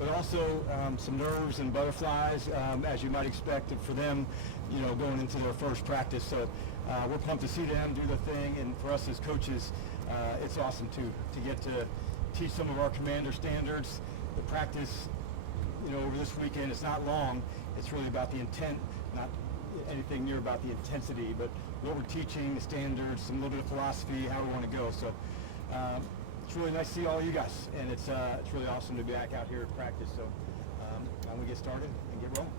but also some nerves and butterflies, as you might expect for them, going into their first practice. So we're pumped to see them do the thing, and for us as coaches, it's awesome to get to teach some of our commander standards. The practice, over this weekend, it's not long. It's really about the intent, not anything near about the intensity, but what we're teaching, the standards, some little bit of philosophy, how we want to go. So it's really nice to see all you guys, and it's really awesome to be back out here at practice. So why don't we get started and get rolling?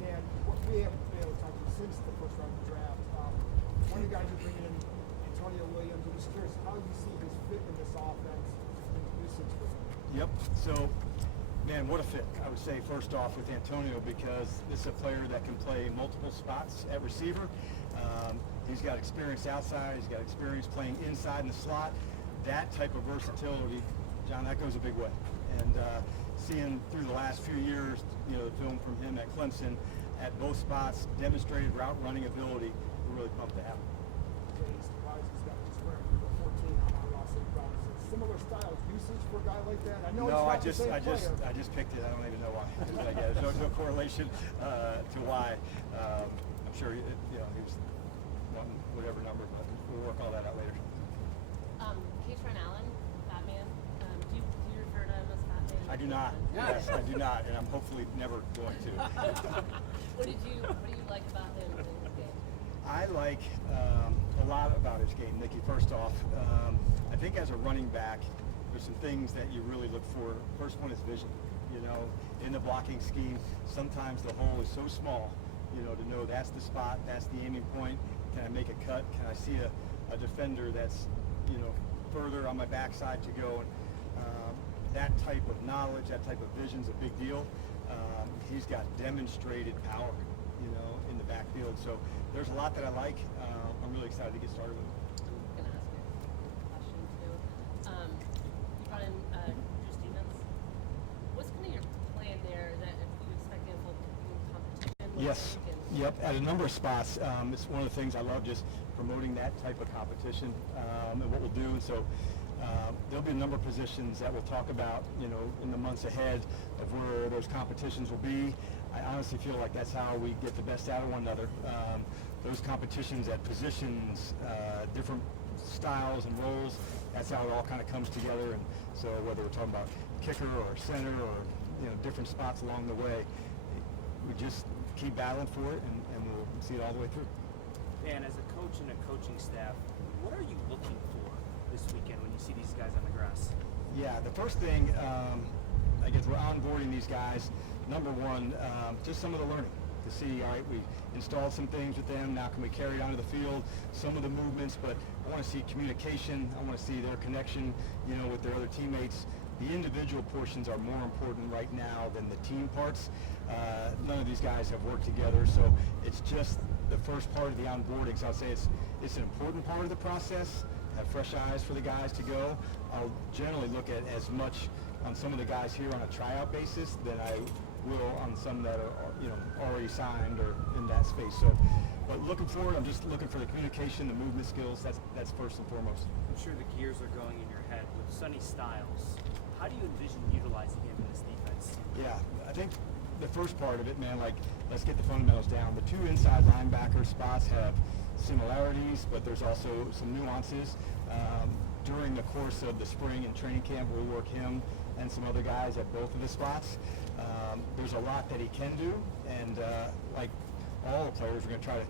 Dan, we haven't been able to talk to you since the first round of the draft. One of the guys you're bringing in, Antonio Williams. I'm just curious how you see his fit in this offense and usage for him. Yep. So, man, what a fit, I would say, first off, with Antonio, because this is a player that can play multiple spots at receiver. He's got experience outside. He's got experience playing inside in the slot. That type of versatility, John, that goes a big way. And seeing through the last few years, the film from him at Clemson, at both spots, demonstrated route running ability, we're really pumped to have him. He's surprised he's got this wearing number 14 on our roster. Similar style usage for a guy like that? I know no, it's not I just picked it. I don't even know why. There's no correlation to why. I'm sure he was wanting whatever number, but we'll work all that out later. Keyshawn Allen, Batman. Do you refer to him as Batman? I do not. Yes, I do not, and I'm hopefully never going to. What do you like about him in his game? I like a lot about his game, Nikki. First off, I think as a running back, there's some things that you really look for. First one is vision. In the blocking scheme, sometimes the hole is so small, to know that's the spot, that's the aiming point. Can I make a cut? Can I see a defender that's, further on my backside to go? And that type of knowledge, that type of vision is a big deal. He's got demonstrated power, in the backfield. So there's a lot that I like. I'm really excited to get started with him. I'm going to ask you a question too. You brought in Drew Stevens. What's kind of your plan there? That if you expect a full competition? Yes. Yep. At a number of spots, it's one of the things I love, just promoting that type of competition and what we'll do. And so there'll be a number of positions that we'll talk about, in the months ahead of where those competitions will be. I honestly feel like that's how we get the best out of one another. Those competitions at positions, different styles and roles, that's how it all kind of comes together. And so whether we're talking about kicker or center or, different spots along the way, we just keep battling for it and we'll see it all the way through. Dan, as a coach and a coaching staff, what are you looking for this weekend when you see these guys on the grass? Yeah, the first thing, I guess we're onboarding these guys. Number one, just some of the learning to see, all right, we installed some things with them. Now can we carry it onto the field? Some of the movements, but I want to see communication. I want to see their connection, with their other teammates. The individual portions are more important right now than the team parts. None of these guys have worked together, so it's just the first part of the onboarding. So I'll say it's an important part of the process. Have fresh eyes for the guys to go. I'll generally look at as much on some of the guys here on a tryout basis than I will on some that are already signed or in that space. So, but looking forward, I'm just looking for the communication, the movement skills. That's first and foremost. I'm sure the gears are going in your head with Sonny Styles. How do you envision utilizing him in this defense? Yeah, I think the first part of it, man, let's get the fundamentals down. The two inside linebacker spots have similarities, but there's also some nuances. During the course of the spring and training camp, we'll work him and some other guys at both of the spots. There's a lot that he can do, and like all the players, we're going to try to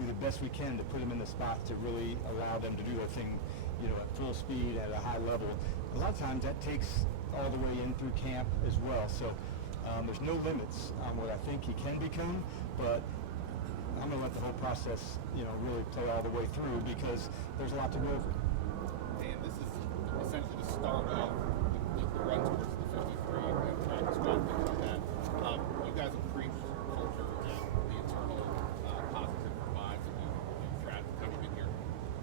do the best we can to put him in the spot to really allow them to do their thing, at full speed at a high level. A lot of times that takes all the way in through camp as well. So there's no limits on what I think he can become, but I'm going to let the whole process, really play all the way through because there's a lot to go over. Dan, this is essentially the start of the run towards the 53 and trying to squat things like that. You guys have preached culture and the internal positive vibes that you've tried to come in here.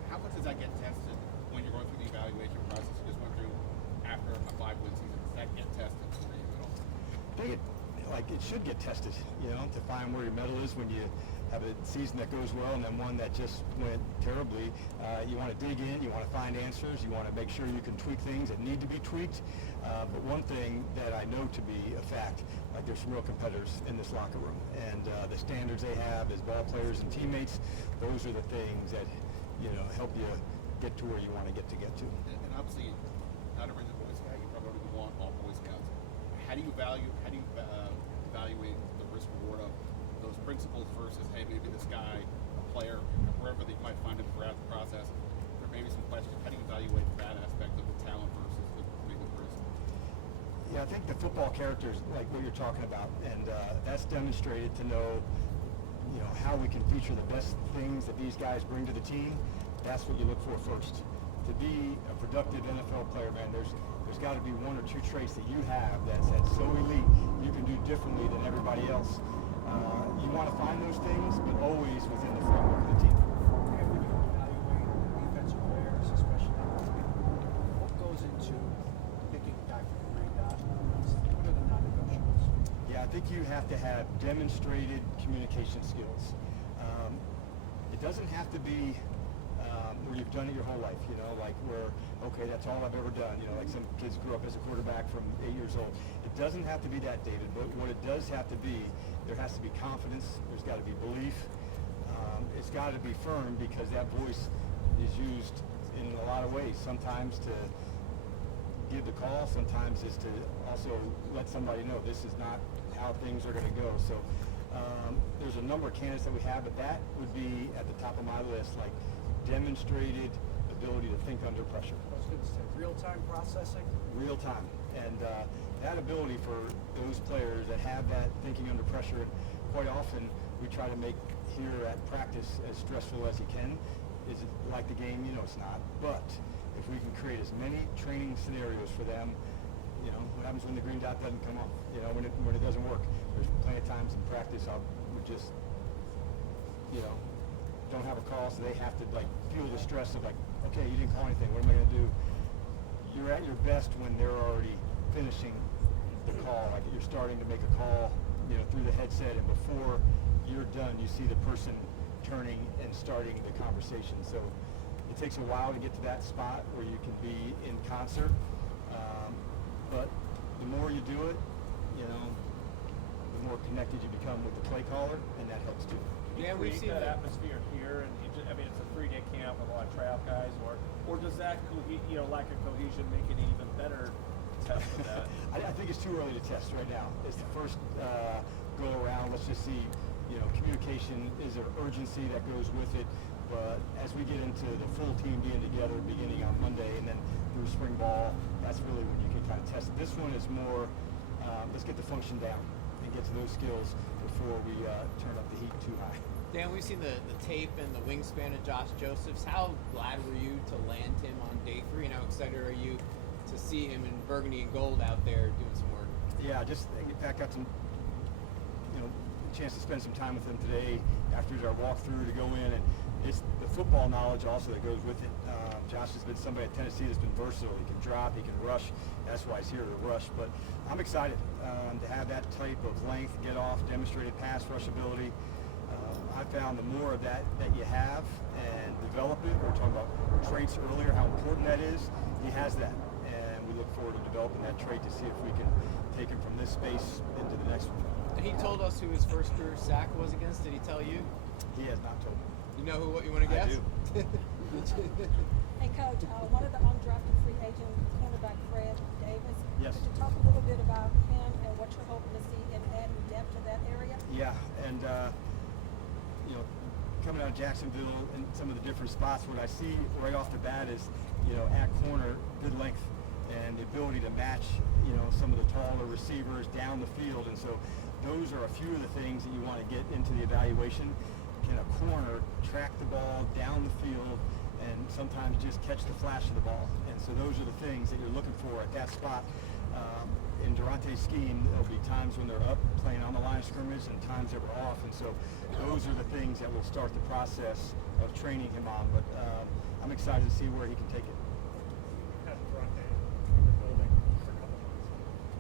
How much does that get tested when you're going through the evaluation process you just went through after a 5-win season? Does that get tested for you at all? I think it should get tested, to find where your mettle is when you have a season that goes well and then one that just went terribly. You want to dig in, you want to find answers, you want to make sure you can tweak things that need to be tweaked. But one thing that I know to be a fact, like there's some real competitors in this locker room, and the standards they have as ball players and teammates, those are the things that help you get to where you want to get to. And obviously, not a rigid Boy Scout, you probably don't want all Boy Scouts. How do you evaluate the risk reward of those principles versus, hey, maybe this guy, a player, wherever that you might find him throughout the process, there may be some questions. How do you evaluate that aspect of the talent versus the risk? Yeah, I think the football characters, like what you're talking about, and that's demonstrated to know how we can feature the best things that these guys bring to the team. That's what you look for first. To be a productive NFL player, man, there's got to be one or two traits that you have that's so elite you can do differently than everybody else. You want to find those things, but always within the framework of the team. And when you evaluate defensive players, especially, what goes into picking a guy for the green dot? What are the non-negotiables? Yeah, I think you have to have demonstrated communication skills. It doesn't have to be where you've done it your whole life, like where, okay, that's all I've ever done. Like some kids grew up as a quarterback from 8 years old. It doesn't have to be that, David, but what it does have to be, there has to be confidence, there's got to be belief, it's got to be firm, because that voice is used in a lot of ways. Sometimes to give the call, sometimes is to also let somebody know this is not how things are going to go. So there's a number of candidates that we have, but that would be at the top of my list, like demonstrated ability to think under pressure. I was going to say real-time processing. Real time. And that ability for those players that have that thinking under pressure, and quite often we try to make here at practice as stressful as you can. Is it like the game? It's not. But if we can create as many training scenarios for them, what happens when the green dot doesn't come up? When it doesn't work. There's plenty of times in practice I would just, don't have a call, so they have to feel the stress of okay, you didn't call anything, what am I going to do? You're at your best when they're already finishing the call, like you're starting to make a call, through the headset, and before you're done, you see the person turning and starting the conversation. So it takes a while to get to that spot where you can be in concert, but the more you do it, the more connected you become with the play caller, and that helps too. Yeah, we've seen that atmosphere here, and it's a 3-day camp with a lot of tryout guys, or does that lack of cohesion make it an even better test of that? I think it's too early to test right now. It's the first go around. Let's just see, communication, is there urgency that goes with it? But as we get into the full team being together beginning on Monday and then through spring ball, that's really when you can kind of test it. This one is more, let's get the function down and get to those skills before we turn up the heat too high. Dan, we've seen the tape and the wingspan of Josh Josephs. How glad were you to land him on day 3? And how excited are you to see him in burgundy and gold out there doing some work? Yeah, just in fact got some, chance to spend some time with him today after our walkthrough to go in, and it's the football knowledge also that goes with it. Josh has been somebody at Tennessee that's been versatile. He can drop, he can rush. That's why he's here to rush. But I'm excited to have that type of length, get off, demonstrated pass rush ability. I found the more of that you have and develop it. We were talking about traits earlier, how important that is. He has that, and we look forward to developing that trait to see if we can take him from this space into the next one. He told us who his first career sack was against. Did he tell you? He has not told me. You know what you want to guess? I do. Hey, Coach, one of the undrafted free agent cornerback, Fred Davis. Yes. Could you talk a little bit about him and what you're hoping to see in adding depth to that area? Yeah, and coming out of Jacksonville and some of the different spots, what I see right off the bat is, at corner, good length and the ability to match, some of the taller receivers down the field. And so those are a few of the things that you want to get into the evaluation. Can a corner track the ball down the field and sometimes just catch the flash of the ball? And so those are the things that you're looking for at that spot. In Durante's scheme, there'll be times when they're up playing on the line of scrimmage and times that we're off. And so those are the things that will start the process of training him on. But I'm excited to see where he can take it. Had Durante in the building for a couple months.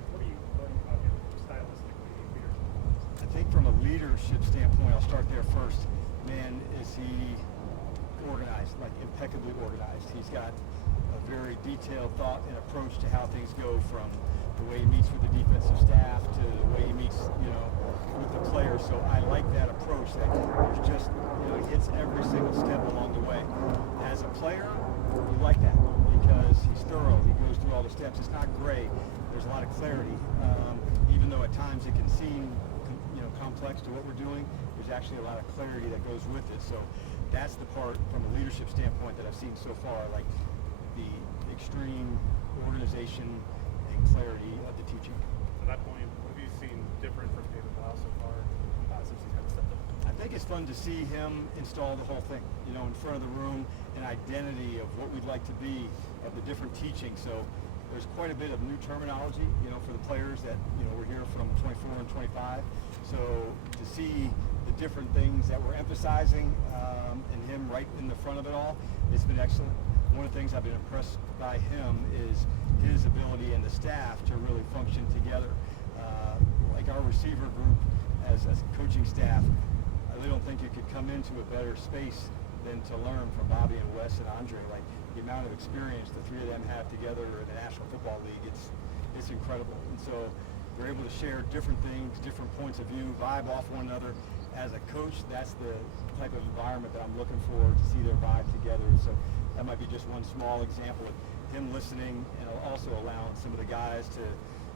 What are you learning about him stylistically, leadership? I think from a leadership standpoint, I'll start there first. Man, is he organized, like impeccably organized. He's got a very detailed thought and approach to how things go, from the way he meets with the defensive staff to the way he meets, with the players. So I like that approach. That there's just, he hits every single step along the way. As a player, you like that because he's thorough. He goes through all the steps. It's not gray. There's a lot of clarity. Even though at times it can seem, complex to what we're doing, there's actually a lot of clarity that goes with it. So that's the part from a leadership standpoint that I've seen so far, like the extreme organization and clarity of the teaching. To that point, what have you seen different from David Blau so far since he's kind of stepped up? I think it's fun to see him install the whole thing, in front of the room, an identity of what we'd like to be, of the different teaching. So there's quite a bit of new terminology, for the players that, we're here from 24 and 25. So to see the different things that we're emphasizing and him right in the front of it all, it's been excellent. One of the things I've been impressed by him is his ability and the staff to really function together. Like our receiver group as a coaching staff, I really don't think you could come into a better space than to learn from Bobby and Wes and Andre. Like the amount of experience the three of them have together in the National Football League, it's incredible. And so they're able to share different things, different points of view, vibe off one another. As a coach, that's the type of environment that I'm looking for, to see their vibe together. So that might be just one small example of him listening and also allowing some of the guys to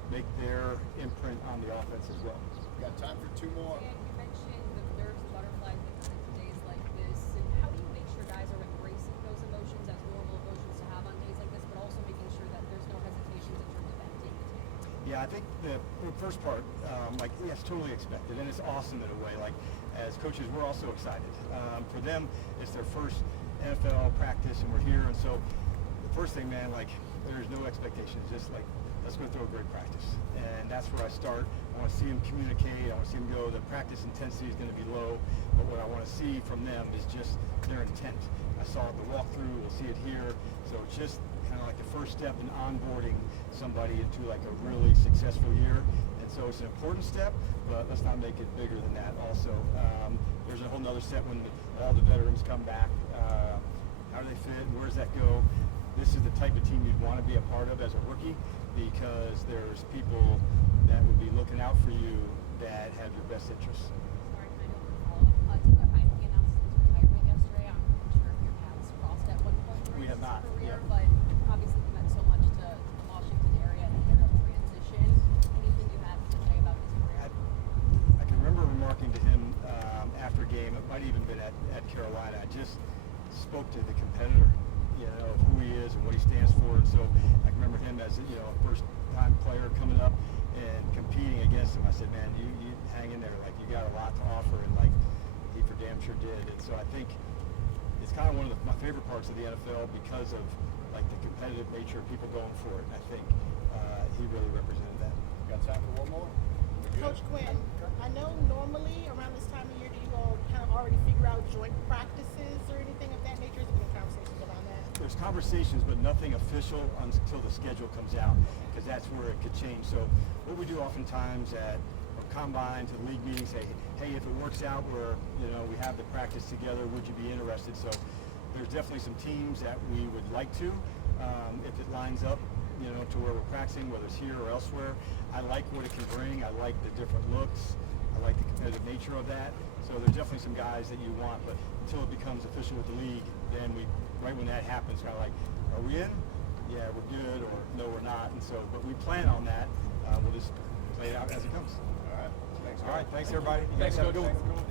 make their imprint on the offense as well. Got time for two more. Dan, you mentioned the nerves and butterflies that come into days like this, and how do you make sure guys are embracing those emotions as normal emotions to have on days like this, but also making sure that there's no hesitations in terms of emptying the tank? Yeah, I think the first part, it's totally expected, and it's awesome in a way. Like, as coaches, we're also excited. For them, it's their first NFL practice, and we're here, and so the first thing, man, there's no expectations. Just let's go throw a great practice, and that's where I start. I want to see them communicate. I want to see them go. The practice intensity is going to be low, but what I want to see from them is just their intent. I saw it the walkthrough. We'll see it here. So it's just kind of like the first step in onboarding somebody into a really successful year. And so it's an important step, but let's not make it bigger than that. Also, there's a whole nother step when all the veterans come back. How do they fit? Where does that go? This is the type of team you'd want to be a part of as a rookie, because there's people that would be looking out for you that have your best interests. Sorry, kind of a follow-up. Taylor Heineke announced his retirement yesterday. I'm not sure if your paths crossed at one point during We have his not, career, yeah. but obviously he meant so much to the Washington area and an era of transition. Anything you have to say about his career? I can remember remarking to him after a game, it might even been at Carolina, I just spoke to the competitor, of who he is and what he stands for. And so I can remember him as a first-time player coming up and competing against him. I said, man, you hang in there. You got a lot to offer, and he for damn sure did. And so I think it's kind of one of my favorite parts of the NFL because of the competitive nature of people going for it. And I think he really represented that. Got time for one more? Coach Quinn, I know normally around this time of year, do you all kind of already figure out joint practices or anything of that nature? Has there been conversations around that? There's conversations, but nothing official until the schedule comes out, because that's where it could change. So what we do oftentimes at a combine to the league meeting, say, hey, if it works out where we have the practice together, would you be interested? So there's definitely some teams that we would like to, if it lines up, to where we're practicing, whether it's here or elsewhere. I like what it can bring. I like the different looks. I like the competitive nature of that. So there's definitely some guys that you want, but until it becomes official with the league, then right when that happens, kind of are we in? Yeah, we're good, or no, we're not. And so, but we plan on that. We'll just play it out as it comes. All right. Thanks, All right, thanks everybody. You Thanks, guys have a Coach. good one.